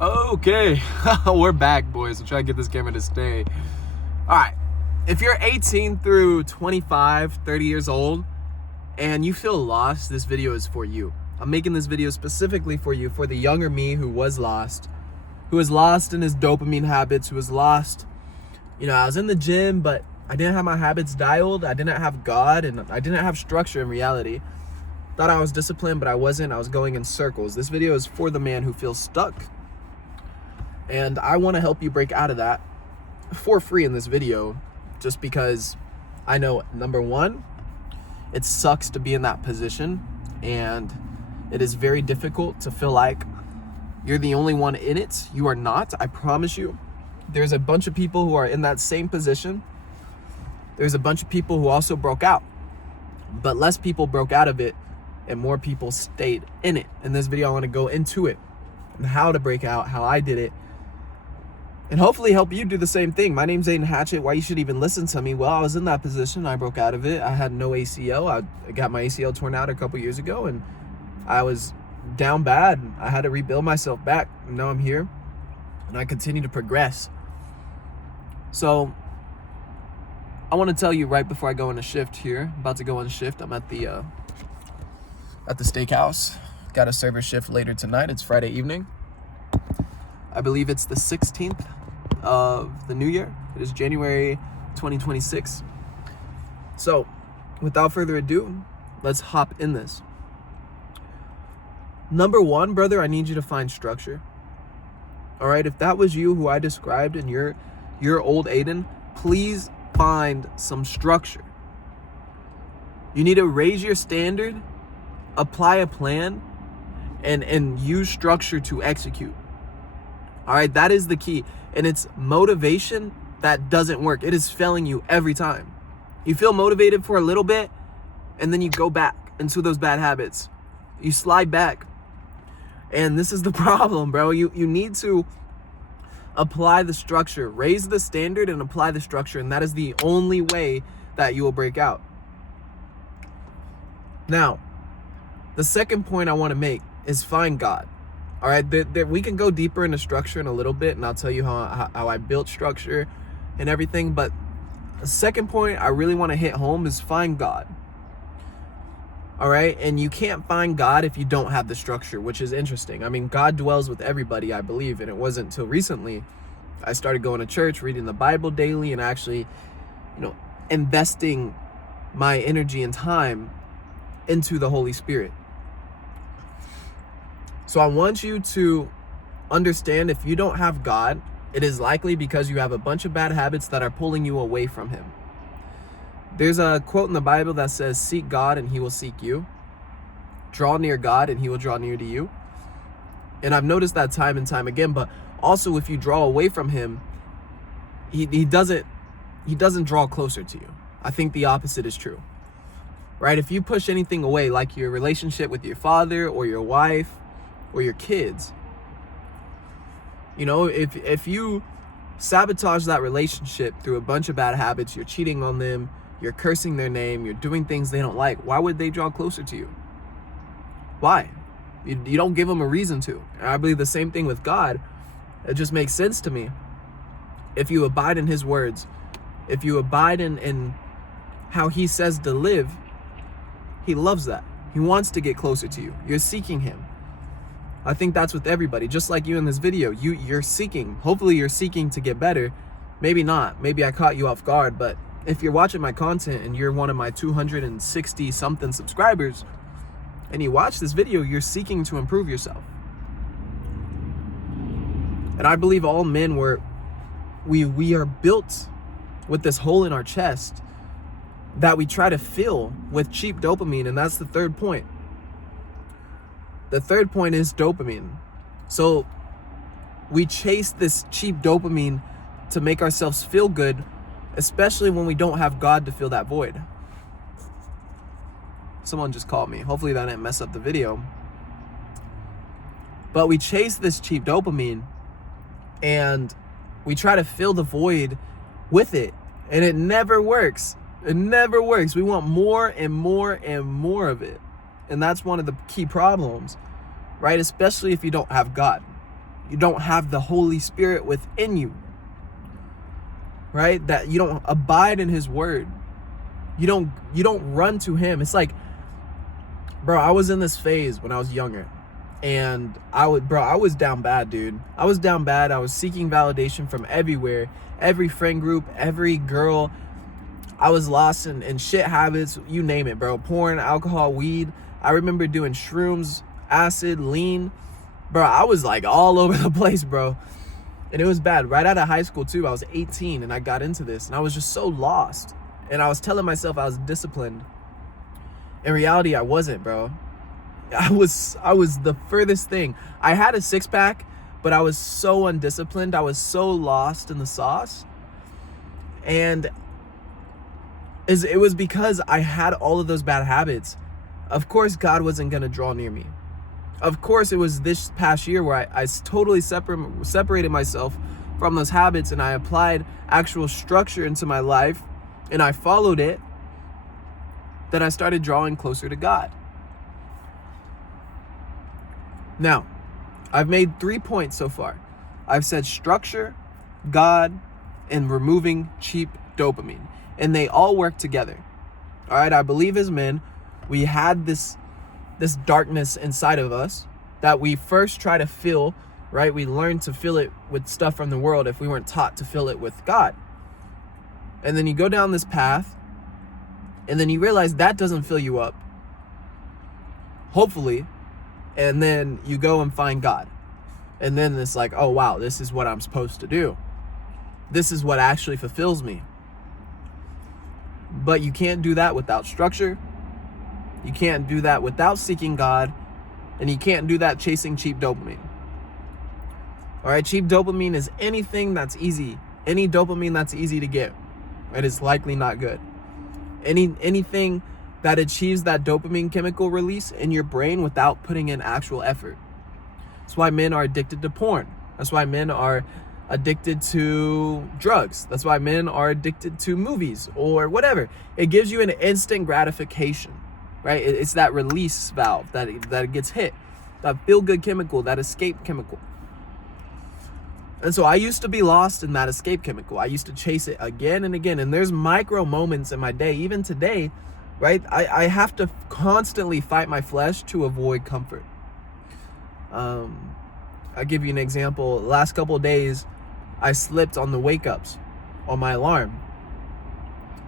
Okay, we're back, boys. We'll try to get this camera to stay. All right, if you're 18 through 25, 30 years old, and you feel lost, this video is for you. I'm making this video specifically for you, for the younger me who was lost in his dopamine habits, who was lost. I was in the gym, but I didn't have my habits dialed. I didn't have God, and I didn't have structure in reality. Thought I was disciplined, but I wasn't. I was going in circles. This video is for the man who feels stuck. And I want to help you break out of that for free in this video, just because I know, number one, it sucks to be in that position, and it is very difficult to feel like you're the only one in it. You are not, I promise you. There's a bunch of people who are in that same position. There's a bunch of people who also broke out, but less people broke out of it and more people stayed in it. In this video, I want to go into it and how to break out, how I did it, and hopefully help you do the same thing. My name's Aiden Hatchett. Why you should even listen to me? Well, I was in that position. I broke out of it. I had no ACL. I got my ACL torn out a couple years ago, and I was down bad. I had to rebuild myself back. And now I'm here, and I continue to progress. So I want to tell you right before I go on a shift here. I'm about to go on a shift. I'm at the steakhouse. Got a server shift later tonight. It's Friday evening. I believe it's the 16th of the new year. It is January 2026. So, without further ado, let's hop in this. Number one, brother, I need you to find structure. All right, if that was you who I described and you're old Aiden, please find some structure. You need to raise your standard, apply a plan, and use structure to execute. All right, that is the key. And it's motivation that doesn't work. It is failing you every time. You feel motivated for a little bit, and then you go back into those bad habits. You slide back. And this is the problem, bro. You need to apply the structure, raise the standard and apply the structure. And that is the only way that you will break out. Now, the second point I want to make is find God. All right, we can go deeper into structure in a little bit, and I'll tell you how I built structure and everything. But the second point I really want to hit home is find God. All right, and you can't find God if you don't have the structure, which is interesting. I mean, God dwells with everybody, I believe, and it wasn't until recently I started going to church, reading the Bible daily, and actually, investing my energy and time into the Holy Spirit. So I want you to understand, if you don't have God, it is likely because you have a bunch of bad habits that are pulling you away from Him. There's a quote in the Bible that says, "Seek God and He will seek you. Draw near God and He will draw near to you." And I've noticed that time and time again. But also, if you draw away from Him, He doesn't draw closer to you. I think the opposite is true. Right? If you push anything away, like your relationship with your father or your wife or your kids, if you sabotage that relationship through a bunch of bad habits, you're cheating on them, you're cursing their name, you're doing things they don't like, why would they draw closer to you? Why? You don't give them a reason to. And I believe the same thing with God. It just makes sense to me. If you abide in His words, if you abide in how He says to live, He loves that. He wants to get closer to you. You're seeking Him. I think that's with everybody. Just like you in this video, you're seeking. Hopefully you're seeking to get better. Maybe not. Maybe I caught you off guard. But if you're watching my content and you're one of my 260 something subscribers and you watch this video, you're seeking to improve yourself. And I believe all men we are built with this hole in our chest that we try to fill with cheap dopamine. And that's the third point. The third point is dopamine. So we chase this cheap dopamine to make ourselves feel good, especially when we don't have God to fill that void. Someone just called me. Hopefully that didn't mess up the video. But we chase this cheap dopamine and we try to fill the void with it, and it never works. It never works. We want more and more and more of it. And that's one of the key problems, right? Especially if you don't have God. You don't have the Holy Spirit within you, right? That you don't abide in his word. You don't run to him. It's like, bro, I was in this phase when I was younger, and I was down bad, dude. I was down bad. I was seeking validation from everywhere, every friend group, every girl. I was lost in shit habits, you name it, bro. Porn, alcohol, weed. I remember doing shrooms, acid, lean. Bro, I was like all over the place, bro. And it was bad. Right out of high school too, I was 18 and I got into this, and I was just so lost. And I was telling myself I was disciplined. In reality, I wasn't, bro. I was the furthest thing. I had a six-pack, but I was so undisciplined. I was so lost in the sauce. And it was because I had all of those bad habits. Of course, God wasn't going to draw near me. Of course, it was this past year where I totally separated myself from those habits, and I applied actual structure into my life, and I followed it, that I started drawing closer to God. Now, I've made 3 points so far. I've said structure, God, and removing cheap dopamine. And they all work together. All right, I believe as men, we had this darkness inside of us that we first try to fill, right? We learn to fill it with stuff from the world if we weren't taught to fill it with God. And then you go down this path, and then you realize that doesn't fill you up, hopefully, and then you go and find God. And then it's like, oh wow, this is what I'm supposed to do. This is what actually fulfills me. But you can't do that without structure. You can't do that without seeking God. And you can't do that chasing cheap dopamine. All right, cheap dopamine is anything that's easy. Any dopamine that's easy to get. It is likely not good. Anything that achieves that dopamine chemical release in your brain without putting in actual effort. That's why men are addicted to porn. That's why men are addicted to drugs. That's why men are addicted to movies or whatever. It gives you an instant gratification, right? It's that release valve that it gets hit, that feel-good chemical, that escape chemical. And so I used to be lost in that escape chemical. I used to chase it again and again. And there's micro moments in my day, even today, right? I have to constantly fight my flesh to avoid comfort. I'll give you an example. The last couple of days, I slipped on the wake-ups on my alarm.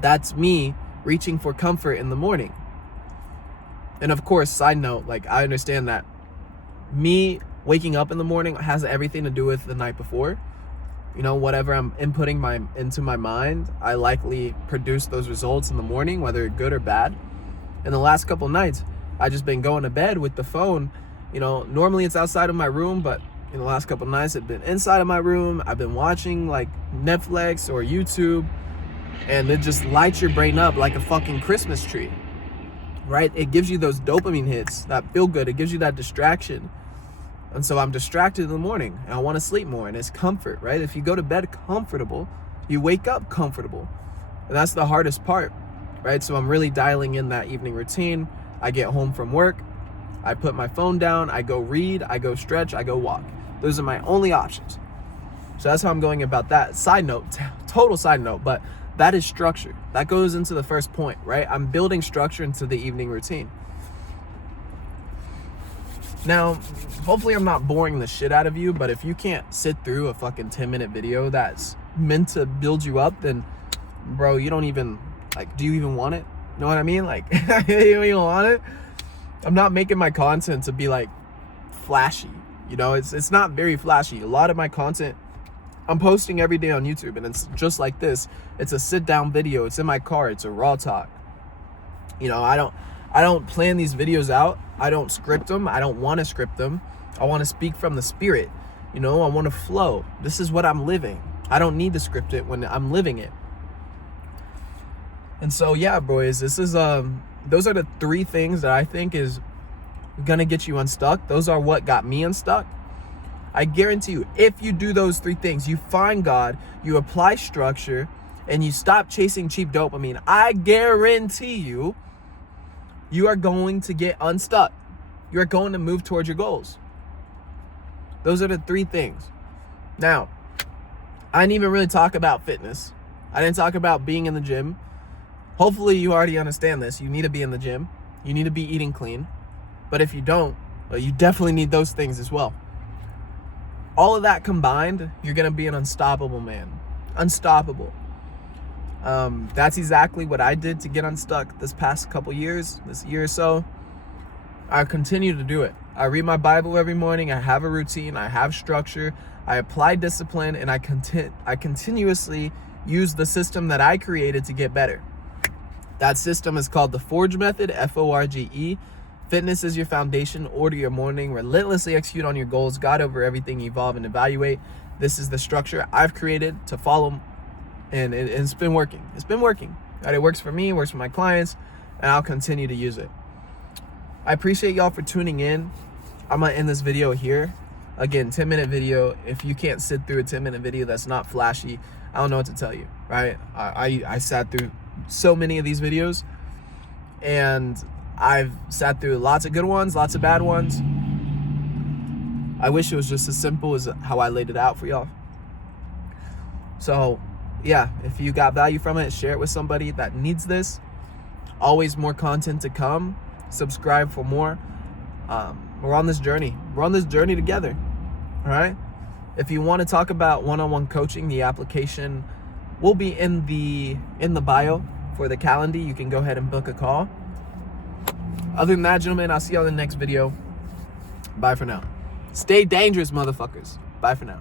That's me reaching for comfort in the morning. And of course, side note, like I understand that me waking up in the morning has everything to do with the night before. You know, whatever I'm inputting into my mind, I likely produce those results in the morning, whether good or bad. And the last couple nights, I just been going to bed with the phone. You know, normally it's outside of my room, but in the last couple nights, it's been inside of my room. I've been watching like Netflix or YouTube, and it just lights your brain up like a fucking Christmas tree, right? It gives you those dopamine hits that feel good. It gives you that distraction. And so I'm distracted in the morning and I want to sleep more, and it's comfort, right? If you go to bed comfortable, you wake up comfortable. And that's the hardest part, right? So I'm really dialing in that evening routine. I get home from work, I put my phone down, I go read, I go stretch, I go walk. Those are my only options. So that's how I'm going about that. Side note, total side note, but that is structure. That goes into the first point, right? I'm building structure into the evening routine. Now, hopefully I'm not boring the shit out of you, but if you can't sit through a fucking 10-minute video that's meant to build you up, then bro, you don't even, like, do you even want it? You know what I mean? Like, you don't even want it? I'm not making my content to be like flashy. You know, it's not very flashy. A lot of my content I'm posting every day on YouTube, and it's just like this. It's a sit down video. It's in my car. It's a raw talk. You know, I don't plan these videos out. I don't script them. I don't want to script them. I want to speak from the spirit. You know, I want to flow. This is what I'm living. I don't need to script it when I'm living it. And so, yeah, boys, this is those are the 3 things that I think is gonna get you unstuck. Those are what got me unstuck. I guarantee you, if you do those 3 things, you find God, you apply structure, and you stop chasing cheap dopamine, I guarantee you, you are going to get unstuck. You're going to move towards your goals. Those are the 3 things. Now, I didn't even really talk about fitness. I didn't talk about being in the gym. Hopefully you already understand this. You need to be in the gym. You need to be eating clean. But if you don't, well, you definitely need those things as well. All of that combined, you're going to be an unstoppable man. Unstoppable. That's exactly what I did to get unstuck this past couple years, this year or so. I continue to do it. I read my Bible every morning. I have a routine. I have structure. I apply discipline, and I continuously use the system that I created to get better. That system is called the Forge method, Forge. Fitness is your foundation. Order your morning. Relentlessly execute on your goals. God over everything. Evolve and evaluate. This is the structure I've created to follow, and it's been working. It's been working. Right? It works for me. It works for my clients, and I'll continue to use it. I appreciate y'all for tuning in. I'm gonna end this video here. Again, 10-minute video. If you can't sit through a 10-minute video that's not flashy, I don't know what to tell you, right? I sat through so many of these videos, and I've sat through lots of good ones, lots of bad ones. I wish it was just as simple as how I laid it out for y'all. So yeah, if you got value from it, share it with somebody that needs this. Always more content to come. Subscribe for more. We're on this journey. We're on this journey together. All right. If you want to talk about one-on-one coaching, the application will be in the bio for the calendar. You can go ahead and book a call. Other than that, gentlemen, I'll see you on the next video. Bye for now. Stay dangerous, motherfuckers. Bye for now.